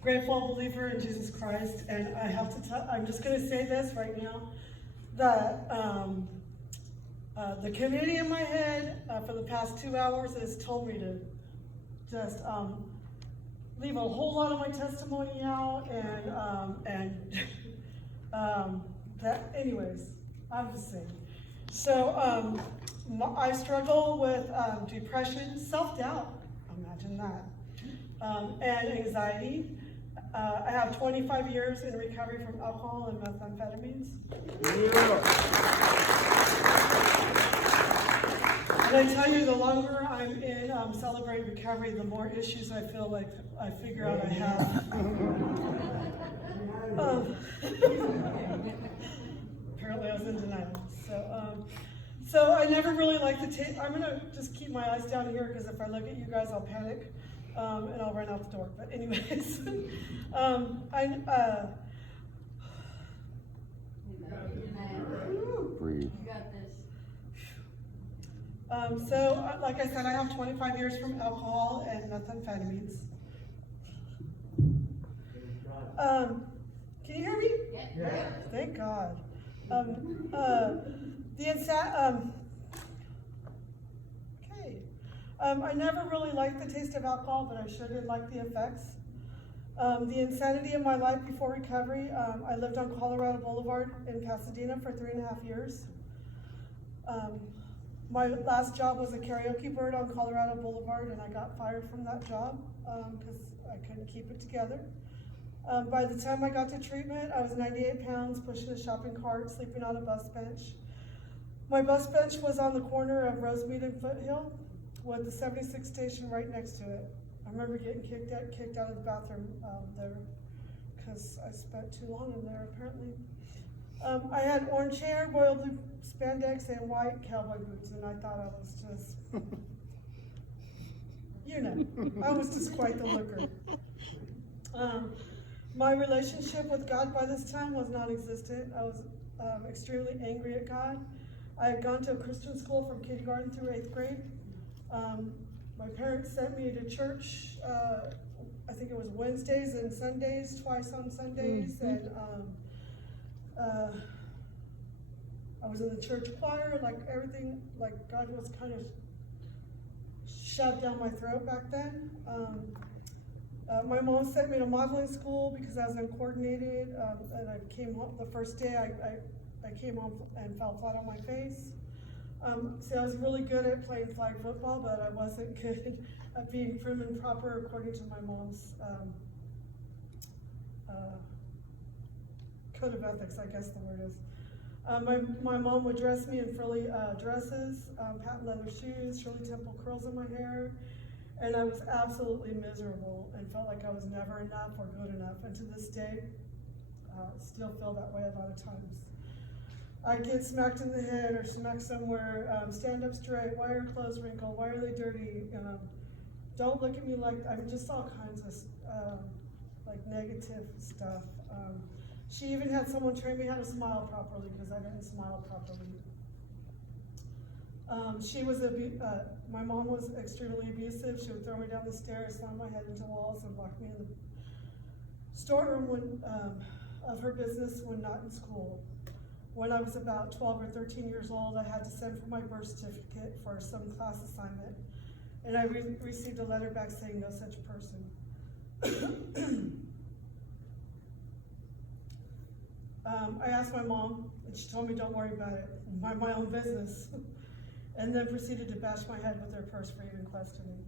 grateful believer in Jesus Christ, and I have to tell, I'm just going to say this right now, that the committee in my head for the past 2 hours has told me to just leave a whole lot of my testimony out, and that, anyways, I'm just saying. So I struggle with depression, self-doubt, imagine that, and anxiety. I have 25 years in recovery from alcohol and methamphetamines. And I tell you, the longer I'm in Celebrate Recovery, the more issues I feel like I figure out I have. Apparently I was in denial. So I never really like the taste. I'm gonna just keep my eyes down here because if I look at you guys, I'll panic and I'll run out the door. But anyways, Breathe. You got this. Like I said, I have 25 years from alcohol and methamphetamines. Can you hear me? Yeah. Thank God. I never really liked the taste of alcohol, but I sure did like the effects. The insanity of my life before recovery, I lived on Colorado Boulevard in Pasadena for 3.5 years. My last job was a karaoke bird on Colorado Boulevard, and I got fired from that job because I couldn't keep it together. By the time I got to treatment, I was 98 pounds, pushing a shopping cart, sleeping on a bus bench. My bus bench was on the corner of Rosemead and Foothill with the 76 station right next to it. I remember getting kicked out of the bathroom there because I spent too long in there, apparently. I had orange hair, royal blue spandex, and white cowboy boots, and I thought I was just, you know, I was just quite the looker. My relationship with God by this time was non-existent. I was extremely angry at God. I had gone to a Christian school from kindergarten through 8th grade. My parents sent me to church, I think it was Wednesdays and Sundays, twice on Sundays, and I was in the church choir, like everything, like God was kind of shoved down my throat back then. My mom sent me to modeling school because I was uncoordinated, and I came home, the first day I came home and fell flat on my face. See, I was really good at playing flag football, but I wasn't good at being prim and proper according to my mom's code of ethics, I guess the word is. My mom would dress me in frilly dresses, patent leather shoes, Shirley Temple curls in my hair, and I was absolutely miserable and felt like I was never enough or good enough. And to this day, still feel that way a lot of times. I get smacked in the head or smacked somewhere, stand up straight, why are your clothes wrinkled, why are they dirty, don't look at me like, I mean, just all kinds of like negative stuff. She even had someone train me how to smile properly because I didn't smile properly. My mom was extremely abusive. She would throw me down the stairs, slam my head into walls, and lock me in the storeroom of her business when not in school. When I was about 12 or 13 years old, I had to send for my birth certificate for some class assignment, and I received a letter back saying no such person. I asked my mom, and she told me don't worry about it, mind my own business, and then proceeded to bash my head with her purse for even questioning.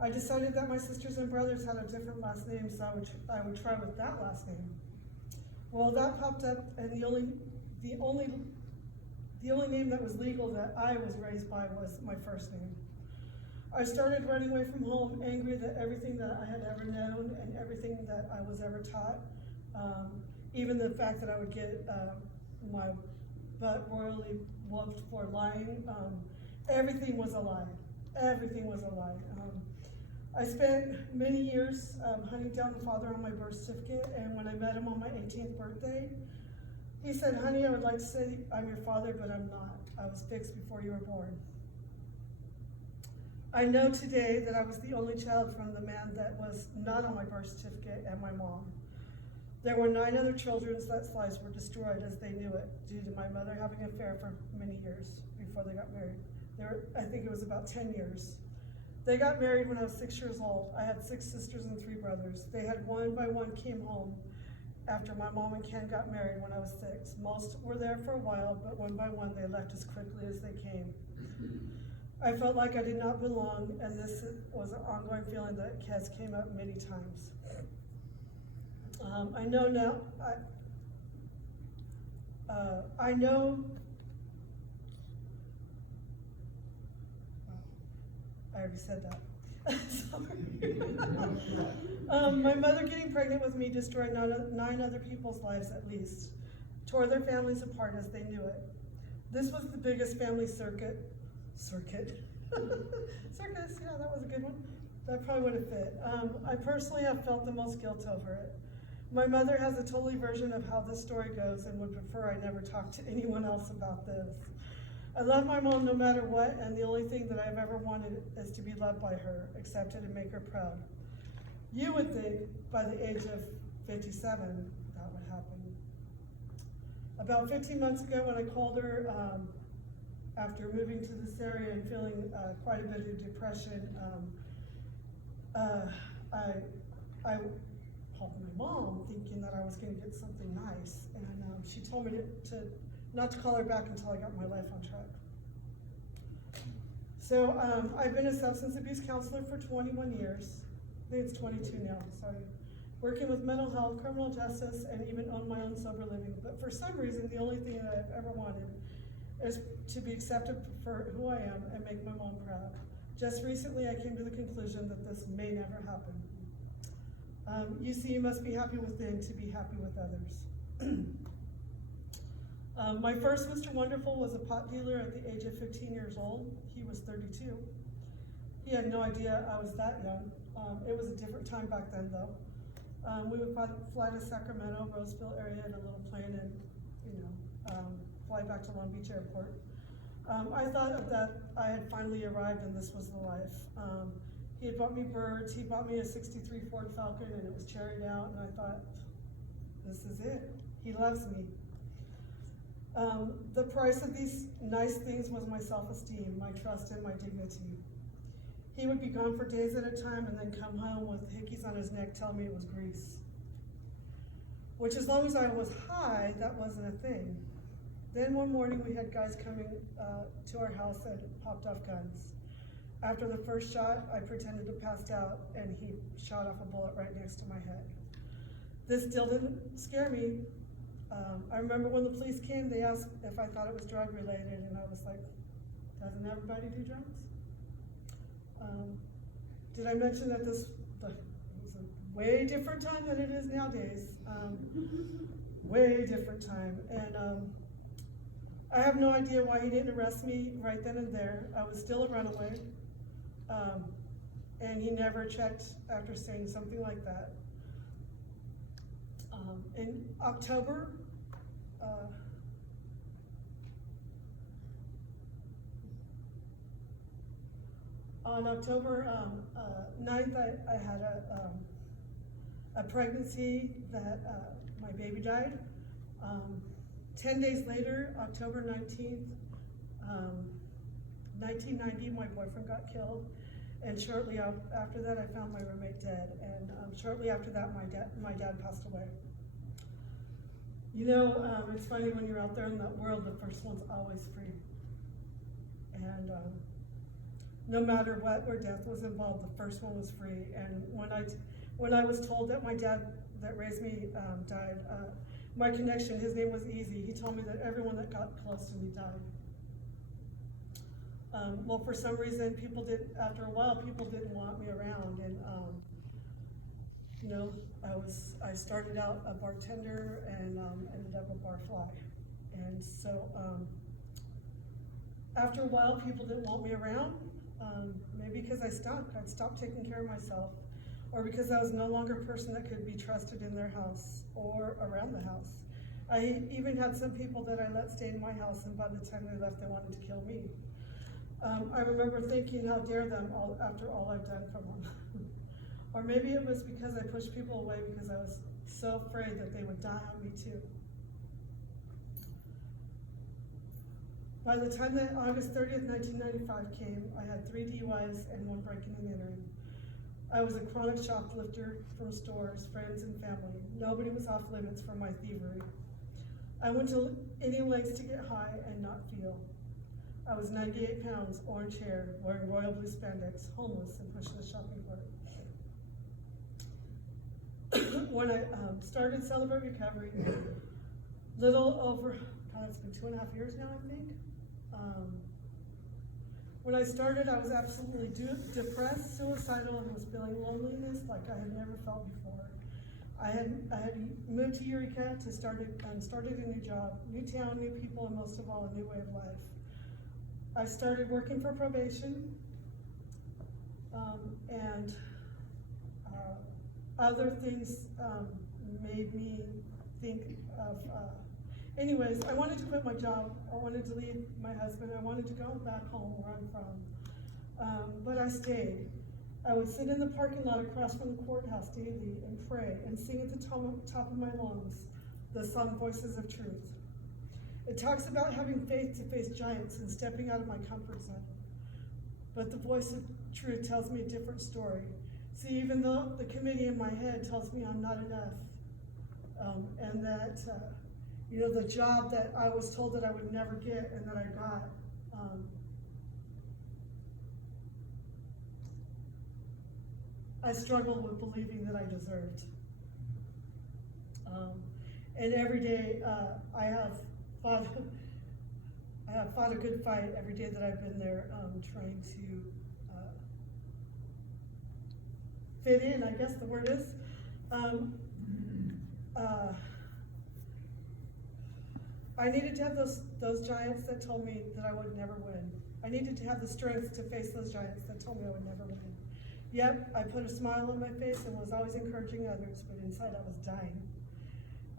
I decided that my sisters and brothers had a different last name, so I would try with that last name. Well, that popped up, and the only name that was legal that I was raised by was my first name. I started running away from home, angry that everything that I had ever known and everything that I was ever taught, even the fact that I would get my butt royally whooped for lying, everything was a lie. Everything was a lie. I spent many years hunting down the father on my birth certificate, and when I met him on my 18th birthday, he said, honey, I would like to say I'm your father, but I'm not. I was fixed before you were born. I know today that I was the only child from the man that was not on my birth certificate and my mom. There were 9 other children whose lives were destroyed as they knew it, due to my mother having an affair for many years before they got married. I think it was about 10 years. They got married when I was 6 years old. I had 6 sisters and 3 brothers. They had one by one came home after my mom and Ken got married when I was 6. Most were there for a while, but one by one they left as quickly as they came. I felt like I did not belong, and this was an ongoing feeling that has came up many times. I know now, I know, I already said that. Sorry. My mother getting pregnant with me destroyed 9 other people's lives at least, tore their families apart as they knew it. This was the biggest family circus, yeah, that was a good one. That probably would have fit. I personally have felt the most guilt over it. My mother has a totally version of how this story goes and would prefer I never talk to anyone else about this. I love my mom no matter what, and the only thing that I've ever wanted is to be loved by her, accepted, and make her proud. You would think by the age of 57 that would happen. About 15 months ago when I called her after moving to this area and feeling quite a bit of depression, I called my mom thinking that I was going to get something nice, and she told me not to call her back until I got my life on track. So I've been a substance abuse counselor for 21 years. I think it's 22 now, sorry. Working with mental health, criminal justice, and even own my own sober living. But for some reason, the only thing that I've ever wanted is to be accepted for who I am and make my mom proud. Just recently, I came to the conclusion that this may never happen. You see, you must be happy within to be happy with others. My first Mr. Wonderful was a pot dealer at the age of 15 years old. He was 32. He had no idea I was that young. It was a different time back then, though. We would fly to Sacramento, Roseville area in a little plane and, fly back to Long Beach Airport. I thought that I had finally arrived and this was the life. He had bought me birds. He bought me a 63 Ford Falcon and it was cherried out, and I thought, this is it. He loves me. The price of these nice things was my self-esteem, my trust, and my dignity. He would be gone for days at a time and then come home with hickeys on his neck telling me it was grease. Which, as long as I was high, that wasn't a thing. Then one morning we had guys coming to our house that popped off guns. After the first shot, I pretended to pass out and he shot off a bullet right next to my head. This still didn't scare me. I remember when the police came, they asked if I thought it was drug related, and I was like, doesn't everybody do drugs? Did I mention that it was a way different time than it is nowadays? Way different time. And I have no idea why he didn't arrest me right then and there. I was still a runaway. And he never checked after saying something like that. In October, on October 9th, I had a pregnancy that my baby died. 10 days later, October 19th, 1990, my boyfriend got killed. And shortly after that, I found my roommate dead. And shortly after that, my dad passed away. You know, it's funny when you're out there in that world, the first one's always free. And no matter what or death was involved, the first one was free. And when I was told that my dad that raised me died, my connection, his name was Easy. He told me that everyone that got close to me died. Well, for some reason, after a while, people didn't want me around, and you know, I started out a bartender and ended up a barfly, and so after a while, people didn't want me around. Maybe because I'd stopped taking care of myself, or because I was no longer a person that could be trusted in their house or around the house. I even had some people that I let stay in my house, and by the time they left, they wanted to kill me. I remember thinking, how dare them after all I've done for them. Or maybe it was because I pushed people away because I was so afraid that they would die on me too. By the time that August 30th, 1995 came, I had 3 DUIs and 1 breaking and entering. I was a chronic shoplifter from stores, friends, and family. Nobody was off limits for my thievery. I went to any lengths to get high and not feel. I was 98 pounds, orange hair, wearing royal blue spandex, homeless, and pushing a shopping cart. When I started Celebrate Recovery, little over, God, it's been 2.5 years now, I think. When I started, I was absolutely depressed, suicidal, and was feeling loneliness like I had never felt before. I had moved to Eureka to started a new job, new town, new people, and most of all, a new way of life. I started working for probation, and other things made me think of, anyways, I wanted to quit my job. I wanted to leave my husband. I wanted to go back home where I'm from, but I stayed. I would sit in the parking lot across from the courthouse daily and pray and sing at the top of my lungs the song Voices of Truth. It talks about having faith to face giants and stepping out of my comfort zone. But the voice of truth tells me a different story. See, even though the committee in my head tells me I'm not enough, and that the job that I was told that I would never get and that I got, I struggled with believing that I deserved. And every day I have fought a good fight every day that I've been there, trying to fit in, I guess the word is. I needed to have those giants that told me that I would never win. I needed to have the strength to face those giants that told me I would never win. Yep, I put a smile on my face and was always encouraging others, but inside I was dying.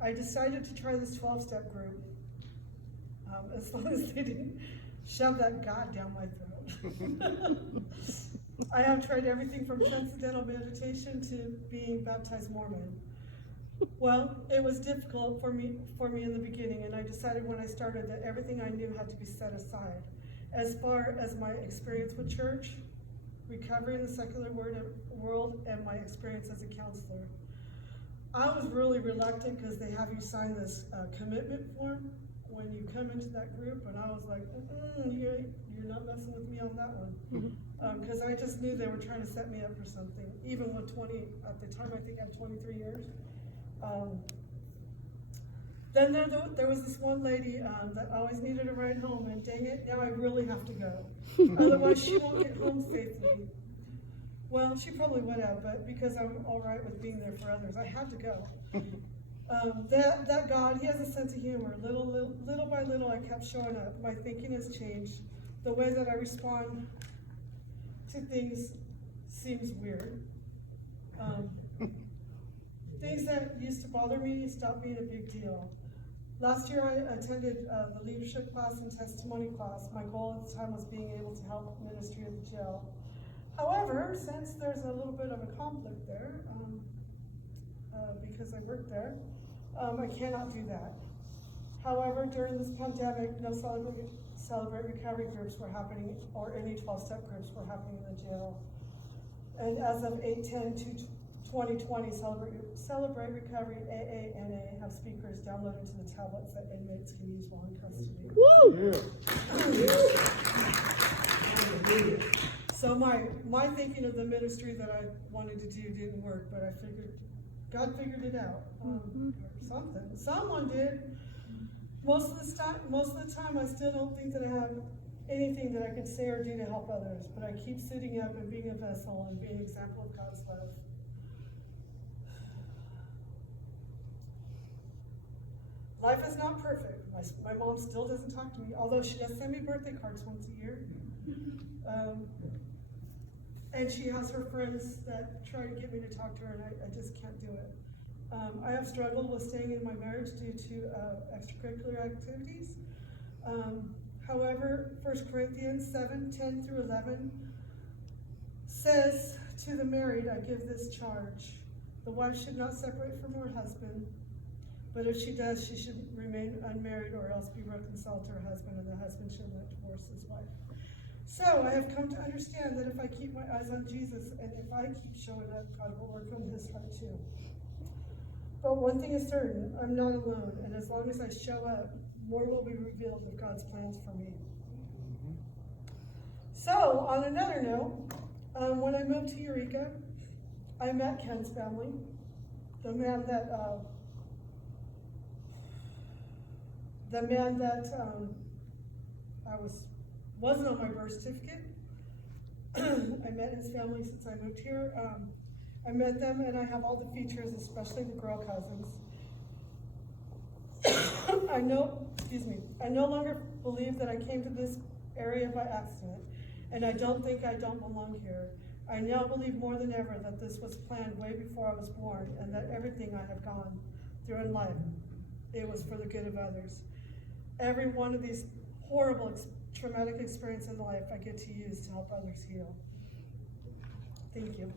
I decided to try this 12-step group, as long as they didn't shove that God down my throat. I have tried everything from transcendental meditation to being baptized Mormon. Well, it was difficult for me in the beginning, and I decided when I started that everything I knew had to be set aside. As far as my experience with church, recovery in the secular world, and my experience as a counselor. I was really reluctant because they have you sign this commitment form when you come into that group, and I was like, you're not messing with me on that one. Because I just knew they were trying to set me up for something, even with at the time I think I had 23 years. Then there was this one lady that always needed a ride home, and dang it, now I really have to go. Otherwise she won't get home safely. Well, she probably would have, but because I'm all right with being there for others, I had to go. That God, he has a sense of humor. Little by little, I kept showing up. My thinking has changed. The way that I respond to things seems weird. Things that used to bother me stopped being a big deal. Last year, I attended the leadership class and testimony class. My goal at the time was being able to help ministry at the jail. However, since there's a little bit of a conflict there, because I work there, I cannot do that. However, during this pandemic, no Celebrate Recovery groups were happening, or any 12-step groups were happening in the jail. And as of 8/10/2020, Celebrate Recovery AA and NA have speakers downloaded to the tablets that inmates can use while in custody. Woo! So my thinking of the ministry that I wanted to do didn't work, but I figured God figured it out, or something. Someone did. Most of the time, I still don't think that I have anything that I could say or do to help others, but I keep sitting up and being a vessel and being an example of God's love. Life is not perfect. My mom still doesn't talk to me, although she does send me birthday cards once a year. And she has her friends that try to get me to talk to her, and I just can't do it. I have struggled with staying in my marriage due to extracurricular activities. However, 1 Corinthians 7:10 through 11 says, to the married I give this charge. The wife should not separate from her husband, but if she does, she should remain unmarried or else be reconciled to her husband, and the husband should not divorce his wife. So I have come to understand that if I keep my eyes on Jesus and if I keep showing up, God will work on his heart too. But one thing is certain, I'm not alone, and as long as I show up, more will be revealed of God's plans for me. So, on another note, when I moved to Eureka, I met Ken's family, the man that I wasn't on my birth certificate. I met his family since I moved here. I met them, and I have all the features, especially the girl cousins. I no longer believe that I came to this area by accident, and I don't think I don't belong here. I now believe more than ever that this was planned way before I was born, and that everything I have gone through in life, it was for the good of others. Every one of these horrible, traumatic experiences in life I get to use to help others heal. Thank you.